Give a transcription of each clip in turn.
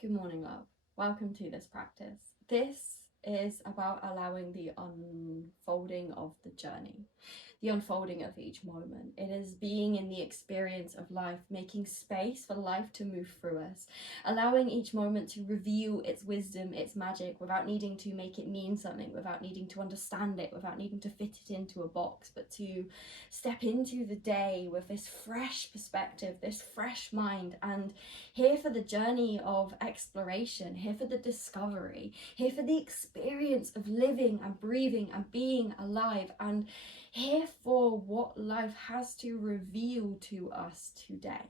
Good morning, love. Welcome to this practice. This is about allowing the unfolding of the journey, the unfolding of each moment. It is being in the experience of life, making space for life to move through us, allowing each moment to reveal its wisdom, its magic, without needing to make it mean something, without needing to understand it, without needing to fit it into a box, but to step into the day with this fresh perspective, this fresh mind, and here for the journey of exploration, here for the discovery, here for the experience of living and breathing and being alive, and here for what life has to reveal to us today.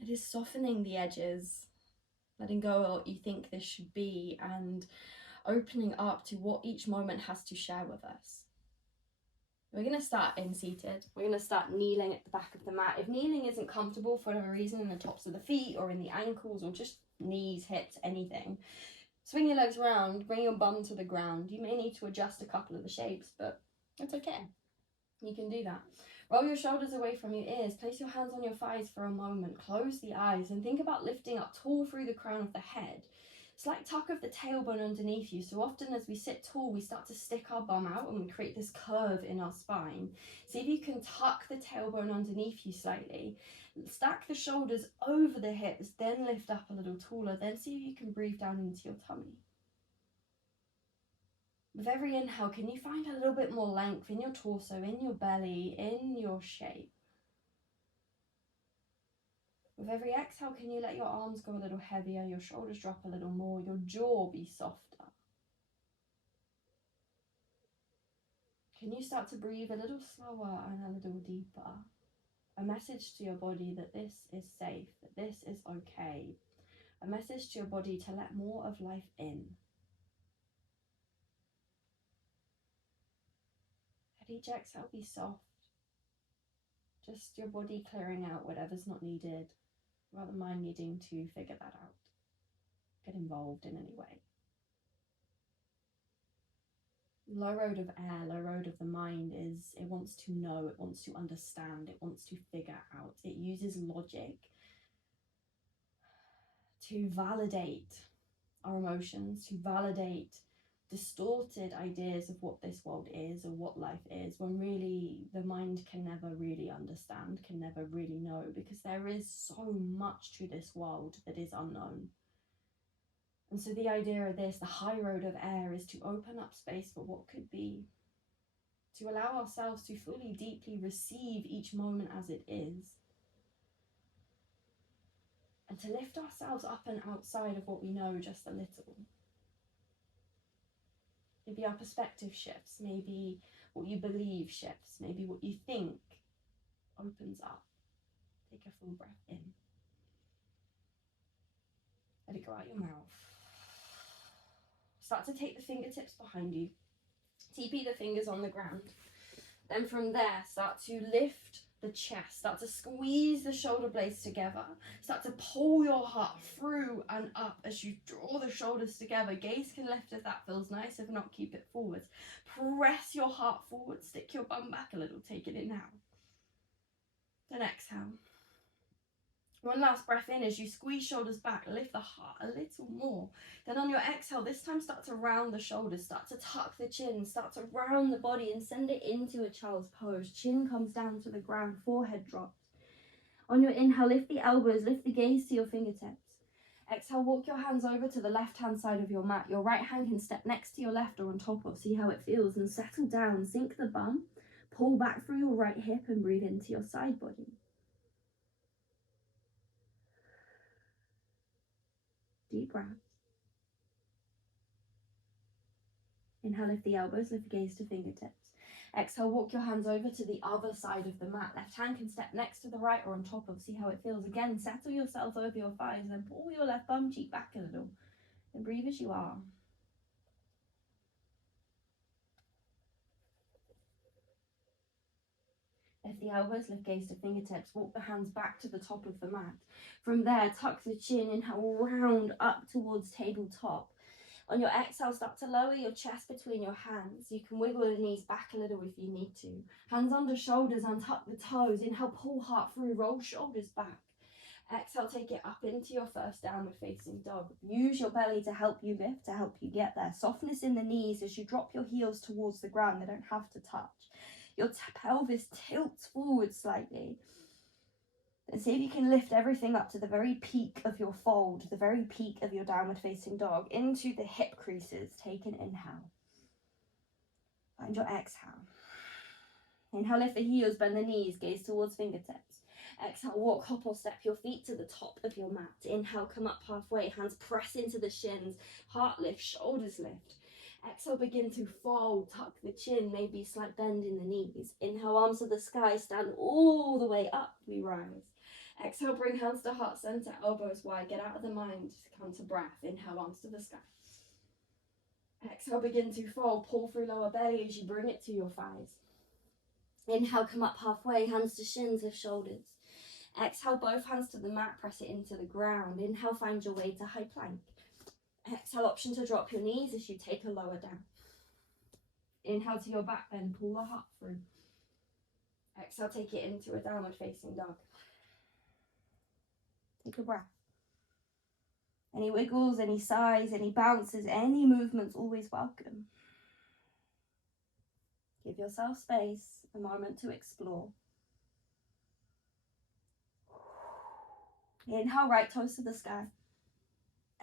It is softening the edges, letting go of what you think this should be, and opening up to what each moment has to share with us. We're going to start in seated. We're going to start kneeling at the back of the mat. If kneeling isn't comfortable for whatever reason, in the tops of the feet or in the ankles or just knees, hips, anything, swing your legs around, bring your bum to the ground. You may need to adjust a couple of the shapes, but it's okay. You can do that. Roll your shoulders away from your ears. Place your hands on your thighs for a moment. Close the eyes and think about lifting up tall through the crown of the head. Slight tuck of the tailbone underneath you. So often as we sit tall, we start to stick our bum out and we create this curve in our spine. See if you can tuck the tailbone underneath you slightly. Stack the shoulders over the hips, then lift up a little taller. Then see if you can breathe down into your tummy. With every inhale, can you find a little bit more length in your torso, in your belly, in your shape? With every exhale, can you let your arms go a little heavier, your shoulders drop a little more, your jaw be softer? Can you start to breathe a little slower and a little deeper? A message to your body that this is safe, that this is okay. A message to your body to let more of life in. Let each exhale be soft. Just your body clearing out whatever's not needed, rather than mind needing to figure that out, get involved in any way. Low road of air, low road of the mind is it wants to know, it wants to understand, it wants to figure out. It uses logic to validate our emotions, to validate distorted ideas of what this world is or what life is, when really the mind can never really understand, can never really know, because there is so much to this world that is unknown. And so the idea of this, the high road of air, is to open up space for what could be, to allow ourselves to fully, deeply receive each moment as it is, and to lift ourselves up and outside of what we know just a little. Maybe our perspective shifts, maybe what you believe shifts, maybe what you think opens up. Take a full breath in. Let it go out your mouth. Start to take the fingertips behind you. TP the fingers on the ground. Then from there, start to lift the chest. Start to squeeze the shoulder blades together. Start to pull your heart through and up as you draw the shoulders together. Gaze can lift if that feels nice. If not, keep it forwards. Press your heart forward. Stick your bum back a little. Take it in now. Then exhale. One last breath in as you squeeze shoulders back, lift the heart a little more. Then on your exhale, this time start to round the shoulders, start to tuck the chin, start to round the body and send it into a child's pose. Chin comes down to the ground, forehead drops. On your inhale, lift the elbows, lift the gaze to your fingertips. Exhale, walk your hands over to the left-hand side of your mat. Your right hand can step next to your left or on top of, see how it feels, and settle down. Sink the bum, pull back through your right hip and breathe into your side body. Deep breath. Inhale, lift the elbows, lift the gaze to fingertips. Exhale, walk your hands over to the other side of the mat. Left hand can step next to the right or on top of, see how it feels. Again, settle yourself over your thighs, then pull your left bum cheek back a little. Then breathe as you are. Lift the elbows, lift gaze to fingertips. Walk the hands back to the top of the mat. From there, tuck the chin, inhale, round up towards tabletop. On your exhale, start to lower your chest between your hands. You can wiggle the knees back a little if you need to. Hands under shoulders, untuck the toes. Inhale, pull heart through, roll shoulders back. Exhale, take it up into your first downward facing dog. Use your belly to help you lift, to help you get there. Softness in the knees as you drop your heels towards the ground. They don't have to touch. Your pelvis tilts forward slightly. And see if you can lift everything up to the very peak of your fold, the very peak of your downward facing dog, into the hip creases. Take an inhale. Find your exhale. Inhale, lift the heels, bend the knees, gaze towards fingertips. Exhale, walk, hop or step your feet to the top of your mat. Inhale, come up halfway, hands press into the shins, heart lift, shoulders lift. Exhale, begin to fold, tuck the chin, maybe a slight bend in the knees. Inhale, arms to the sky, stand all the way up, we rise. Exhale, bring hands to heart center, elbows wide, get out of the mind, come to breath. Inhale, arms to the sky. Exhale, begin to fold, pull through lower belly as you bring it to your thighs. Inhale, come up halfway, hands to shins, lift shoulders. Exhale, both hands to the mat, press it into the ground. Inhale, find your way to high plank. Exhale, option to drop your knees as you take a lower down. Inhale to your back bend, pull the heart through. Exhale, take it into a downward facing dog. Take a breath. Any wiggles, any sighs, any bounces, any movements, always welcome. Give yourself space, a moment to explore. Inhale, right toes to the sky.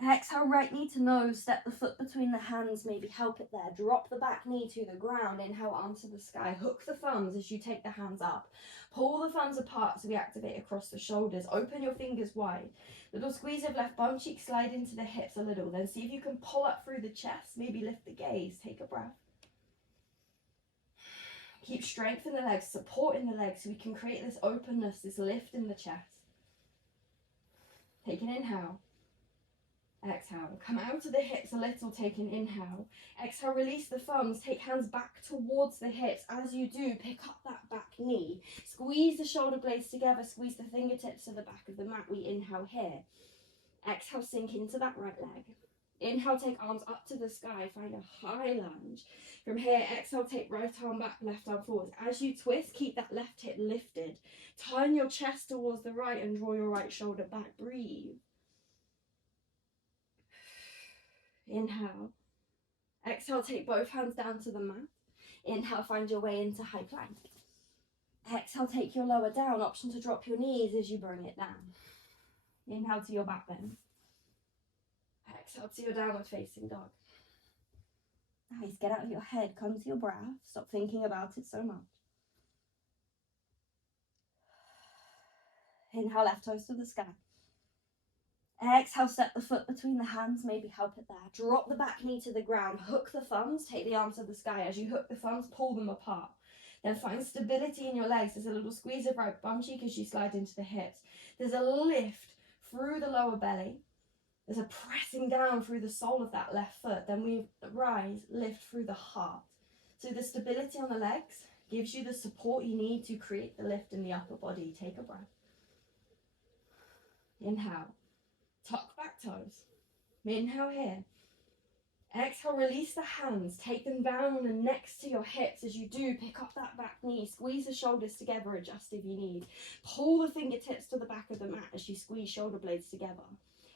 Exhale, right knee to nose, step the foot between the hands, maybe help it there. Drop the back knee to the ground. Inhale, arm to the sky. Hook the thumbs as you take the hands up. Pull the thumbs apart so we activate across the shoulders. Open your fingers wide. Little squeeze of left bum cheek, slide into the hips a little. Then see if you can pull up through the chest. Maybe lift the gaze. Take a breath. Keep strength in the legs, support in the legs so we can create this openness, this lift in the chest. Take an inhale. Exhale. Come out of the hips a little, take an inhale. Exhale, release the thumbs, take hands back towards the hips. As you do, pick up that back knee. Squeeze the shoulder blades together, squeeze the fingertips to the back of the mat. We inhale here. Exhale, sink into that right leg. Inhale, take arms up to the sky, find a high lunge. From here, exhale, take right arm back, left arm forwards. As you twist, keep that left hip lifted. Turn your chest towards the right and draw your right shoulder back. Breathe. Inhale. Exhale, take both hands down to the mat. Inhale, find your way into high plank. Exhale, take your lower down. Option to drop your knees as you bring it down. Inhale to your back bend. Exhale to your downward facing dog. Nice, get out of your head, come to your breath. Stop thinking about it so much. Inhale, left toes to the sky. Exhale, step the foot between the hands, maybe help it there. Drop the back knee to the ground, hook the thumbs, take the arms to the sky. As you hook the thumbs, pull them apart. Then find stability in your legs. There's a little squeeze of right bum cheek as you slide into the hips. There's a lift through the lower belly. There's a pressing down through the sole of that left foot. Then we rise, lift through the heart. So the stability on the legs gives you the support you need to create the lift in the upper body. Take a breath. Inhale. Tuck back toes. Inhale here. Exhale, release the hands. Take them down and next to your hips. As you do, pick up that back knee. Squeeze the shoulders together, adjust if you need. Pull the fingertips to the back of the mat as you squeeze shoulder blades together.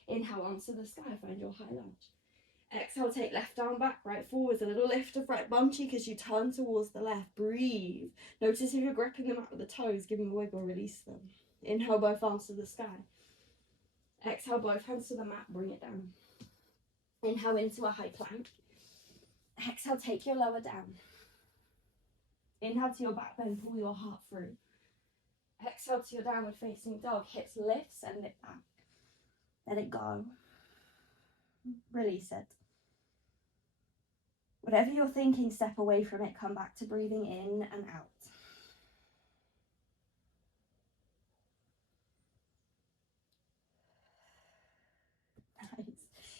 Inhale, arms to the sky, find your high lunge. Exhale, take left arm back, right forwards. A little lift of right bum cheek as you turn towards the left. Breathe. Notice if you're gripping the mat with the toes, give them a wiggle, release them. Inhale, both arms to the sky. Exhale, both hands to the mat, bring it down. Inhale into a high plank. Exhale, take your lower down. Inhale to your back bend, pull your heart through. Exhale to your downward facing dog. Hips lift, send it back. Let it go. Release it. Whatever you're thinking, step away from it. Come back to breathing in and out.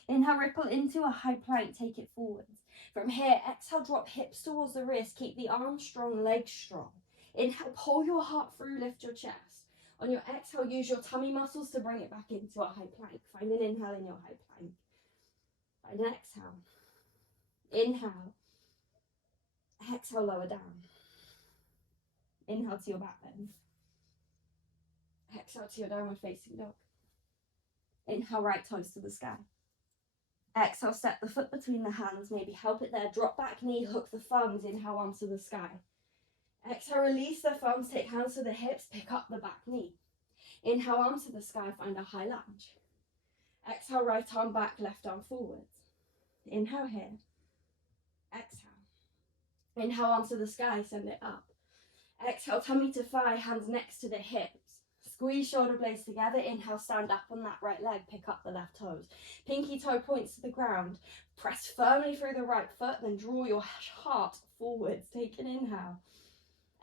Inhale, ripple into a high plank, take it forwards. From here, exhale, drop hips towards the wrist, keep the arms strong, legs strong. Inhale, pull your heart through, lift your chest. On your exhale, use your tummy muscles to bring it back into a high plank. Find an inhale in your high plank. Find an exhale. Inhale. Exhale, lower down. Inhale to your back bend. Exhale to your downward facing dog. Inhale, right toes to the sky. Exhale, step the foot between the hands, maybe help it there. Drop back knee, hook the thumbs, inhale, arms to the sky. Exhale, release the thumbs, take hands to the hips, pick up the back knee. Inhale, arms to the sky, find a high lunge. Exhale, right arm back, left arm forwards. Inhale here. Exhale. Inhale, arms to the sky, send it up. Exhale, tummy to thigh, hands next to the hips. Squeeze shoulder blades together. Inhale, stand up on that right leg, pick up the left toes. Pinky toe points to the ground. Press firmly through the right foot, then draw your heart forwards. Take an inhale.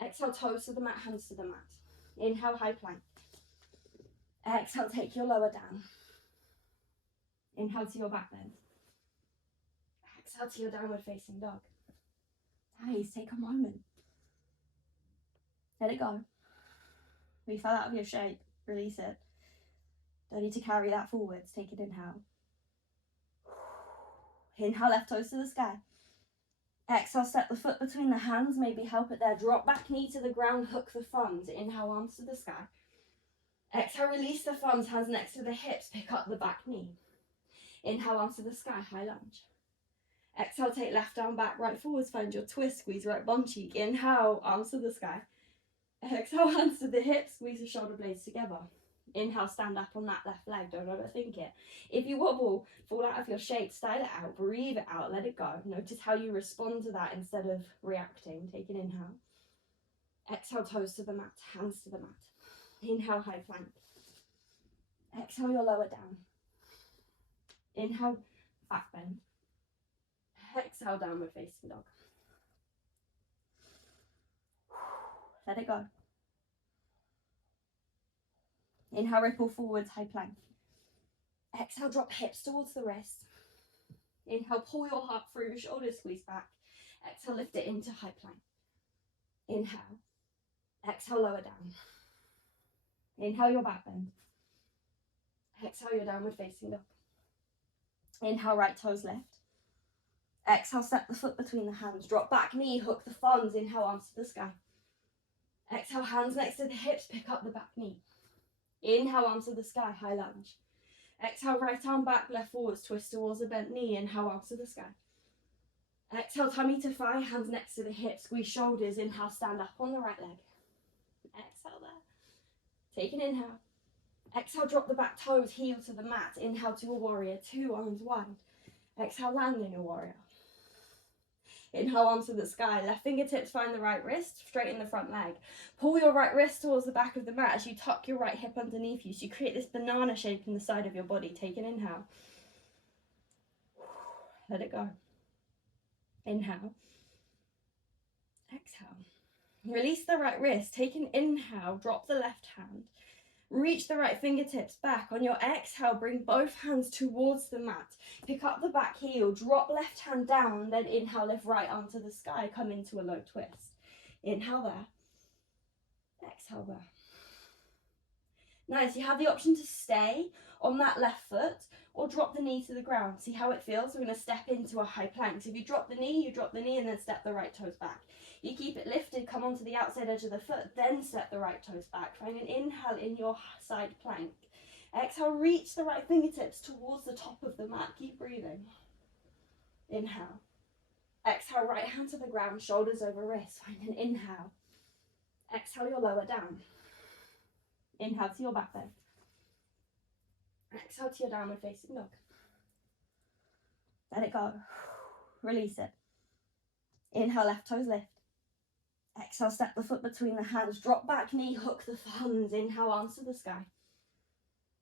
Exhale, toes to the mat, hands to the mat. Inhale, high plank. Exhale, take your lower down. Inhale to your back bend. Exhale to your downward facing dog. Nice, take a moment. Let it go. We fell out of your shape, release it. Don't need to carry that forwards, take an inhale. Inhale, left toes to the sky. Exhale, step the foot between the hands, maybe help it there. Drop back knee to the ground, hook the thumbs. Inhale, arms to the sky. Exhale, release the thumbs, hands next to the hips, pick up the back knee. Inhale, arms to the sky, high lunge. Exhale, take left arm back, right forwards, find your twist, squeeze right bum cheek. Inhale, arms to the sky. Exhale, hands to the hips, squeeze the shoulder blades together. Inhale, stand up on that left leg, don't overthink it. If you wobble, fall out of your shape, style it out, breathe it out, let it go. Notice how you respond to that instead of reacting. Take an inhale. Exhale, toes to the mat, hands to the mat. Inhale, high plank. Exhale, your lower down. Inhale, back bend. Exhale, downward facing dog. Let it go. Inhale, ripple forwards, high plank. Exhale, drop hips towards the wrist. Inhale, pull your heart through, shoulders squeeze back. Exhale, lift it into high plank. Inhale. Exhale, lower down. Inhale, your back bend. Exhale, your downward facing dog. Inhale, right toes lift. Exhale, step the foot between the hands. Drop back knee, hook the thumbs. Inhale, arms to the sky. Exhale, hands next to the hips, pick up the back knee. Inhale, arms to the sky, high lunge. Exhale, right arm back, left forwards, twist towards the bent knee. Inhale, arms to the sky. Exhale, tummy to thigh, hands next to the hips, squeeze shoulders. Inhale, stand up on the right leg. Exhale there. Take an inhale. Exhale, drop the back toes, heel to the mat. Inhale to a warrior, 2 arms wide. Exhale, land in a warrior. Inhale, arms to the sky. Left fingertips find the right wrist, straighten the front leg. Pull your right wrist towards the back of the mat as you tuck your right hip underneath you. So you create this banana shape in the side of your body. Take an inhale. Let it go. Inhale. Exhale. Release the right wrist. Take an inhale. Drop the left hand. Reach the right fingertips back. On your exhale, bring both hands towards the mat. Pick up the back heel, drop left hand down, then inhale, lift right arm to the sky, come into a low twist. Inhale there. Exhale there. Nice, you have the option to stay on that left foot or drop the knee to the ground. See how it feels? We're going to step into a high plank. So if you drop the knee and then step the right toes back. You keep it lifted, come onto the outside edge of the foot, then step the right toes back. Find an inhale in your side plank. Exhale, reach the right fingertips towards the top of the mat. Keep breathing. Inhale. Exhale, right hand to the ground, shoulders over wrists. Find an inhale. Exhale, your lower down. Inhale to your back bend. Exhale to your downward facing dog. Let it go. Release it. Inhale, left toes lift. Exhale, step the foot between the hands. Drop back knee, hook the thumbs. Inhale, arms to the sky.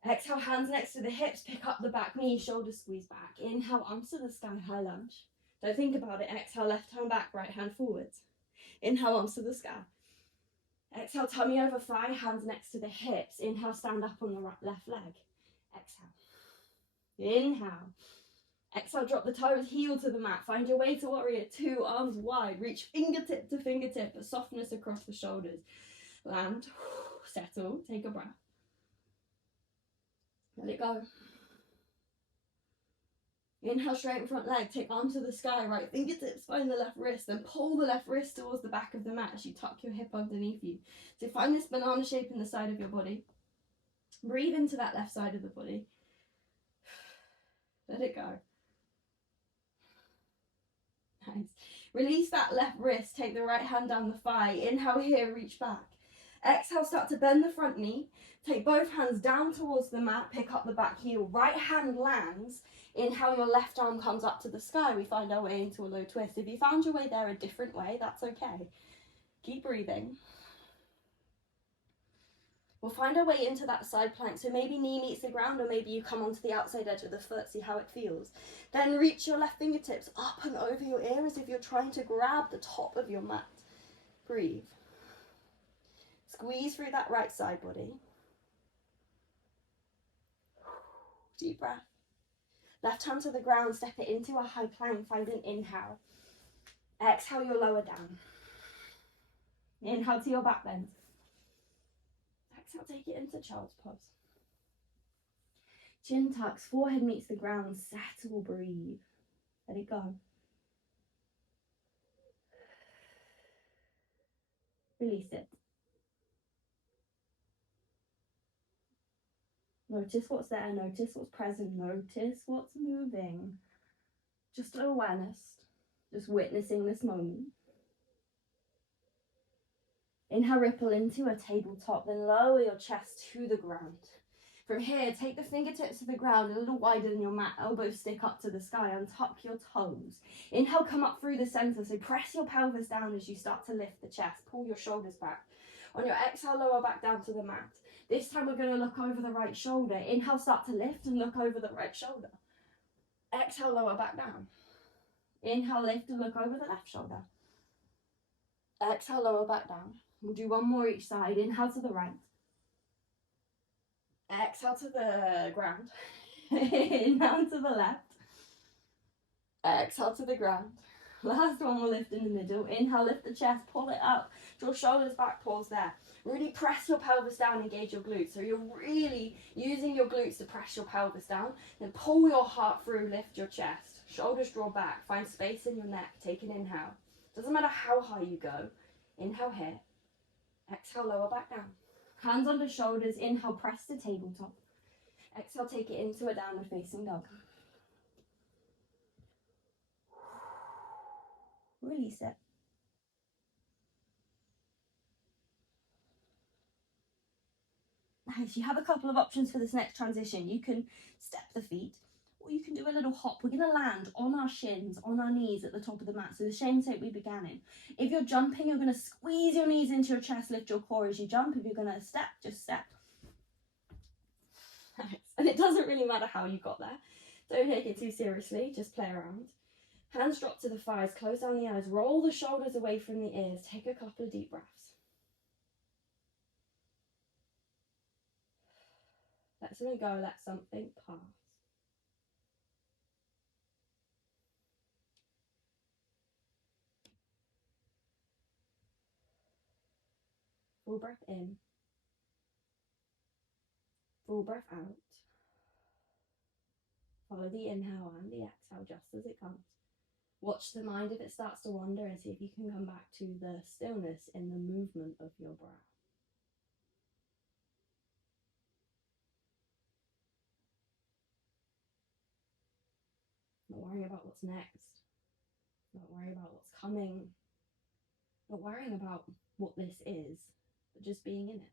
Exhale, hands next to the hips. Pick up the back knee, shoulders squeeze back. Inhale, arms to the sky, high lunge. Don't think about it. Exhale, left hand back, right hand forwards. Inhale, arms to the sky. Exhale, tummy over thigh, hands next to the hips. Inhale, stand up on the left leg. Exhale. Inhale. Exhale, drop the toes, heel to the mat. Find your way to warrior, 2 arms wide. Reach fingertip to fingertip, a softness across the shoulders. Land, settle, take a breath. Let it go. Inhale, straighten front leg, take arm to the sky, right fingertips find the left wrist, then pull the left wrist towards the back of the mat as you tuck your hip underneath you. So find this banana shape in the side of your body. Breathe into that left side of the body. Let it go. Nice. Release that left wrist. Take the right hand down the thigh. Inhale here, reach back. Exhale, start to bend the front knee. Take both hands down towards the mat. Pick up the back heel. Right hand lands. Inhale, your left arm comes up to the sky. We find our way into a low twist. If you found your way there a different way, that's okay. Keep breathing. We'll find our way into that side plank. So maybe knee meets the ground, or maybe you come onto the outside edge of the foot, see how it feels. Then reach your left fingertips up and over your ear as if you're trying to grab the top of your mat. Breathe. Squeeze through that right side body. Deep breath. Left hand to the ground, step it into a high plank, find an inhale. Exhale your lower down. Inhale to your back bend. Exhale, take it into child's pose. Chin tucks, forehead meets the ground, settle, breathe. Let it go. Release it. Notice what's there, notice what's present, notice what's moving. Just an awareness, just witnessing this moment. Inhale, ripple into a tabletop, then lower your chest to the ground. From here, take the fingertips to the ground, a little wider than your mat, elbows stick up to the sky, untuck your toes. Inhale, come up through the center, so press your pelvis down as you start to lift the chest, pull your shoulders back. On your exhale, lower back down to the mat. This time we're going to look over the right shoulder. Inhale, start to lift and look over the right shoulder. Exhale, lower back down. Inhale, lift and look over the left shoulder. Exhale, lower back down. We'll do one more each side. Inhale to the right. Exhale to the ground. Inhale to the left. Exhale to the ground. Last one, we'll lift in the middle. Inhale, lift the chest, pull it up. Draw shoulders back, pause there. Really press your pelvis down, engage your glutes. So you're really using your glutes to press your pelvis down. Then pull your heart through, lift your chest. Shoulders draw back, find space in your neck. Take an inhale. Doesn't matter how high you go. Inhale here. Exhale, lower back down. Hands under shoulders. Inhale, press to tabletop. Exhale, take it into a downward facing dog. Release it. Nice. You have a couple of options for this next transition. You can step the feet, or you can do a little hop. We're going to land on our shins, on our knees at the top of the mat. So the same shape we began in. If you're jumping, you're going to squeeze your knees into your chest, lift your core as you jump. If you're going to step, just step. Nice. And it doesn't really matter how you got there. Don't take it too seriously. Just play around. Hands drop to the thighs, close down the eyes, roll the shoulders away from the ears. Take a couple of deep breaths. Let something go, let something pass. Full breath in. Full breath out. Follow the inhale and the exhale just as it comes. Watch the mind if it starts to wander and see if you can come back to the stillness in the movement of your breath. Not worrying about what's next. Not worrying about what's coming. Not worrying about what this is, but just being in it.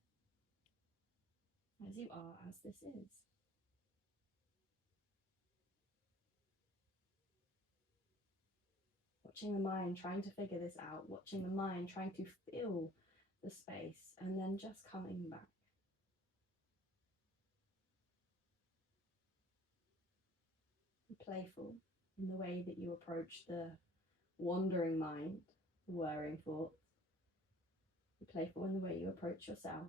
As you are, as this is. Watching the mind trying to figure this out, watching the mind trying to fill the space, and then just coming back. Be playful in the way that you approach the wandering mind, the whirring thoughts. Be playful in the way you approach yourself.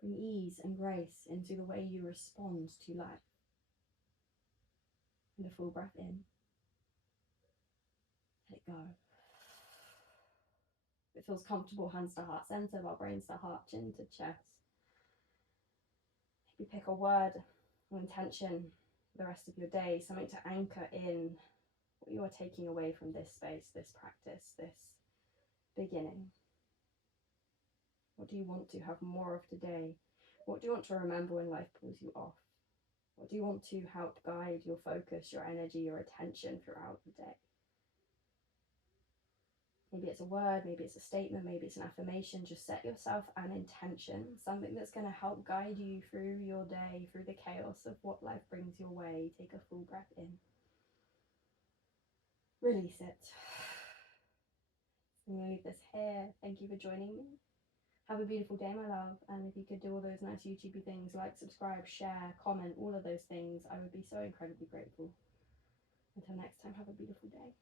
Bring ease and grace into the way you respond to life. And a full breath in. Let it go. If it feels comfortable, hands to heart center, our brains to heart, chin to chest. Maybe pick a word or intention for the rest of your day, something to anchor in what you are taking away from this space, this practice, this beginning. What do you want to have more of today? What do you want to remember when life pulls you off? What do you want to help guide your focus, your energy, your attention throughout the day? Maybe it's a word, maybe it's a statement, maybe it's an affirmation. Just set yourself an intention, something that's going to help guide you through your day, through the chaos of what life brings your way. Take a full breath in. Release it. I'm going to leave this here. Thank you for joining me. Have a beautiful day, my love. And if you could do all those nice YouTubey things, like, subscribe, share, comment, all of those things, I would be so incredibly grateful. Until next time, have a beautiful day.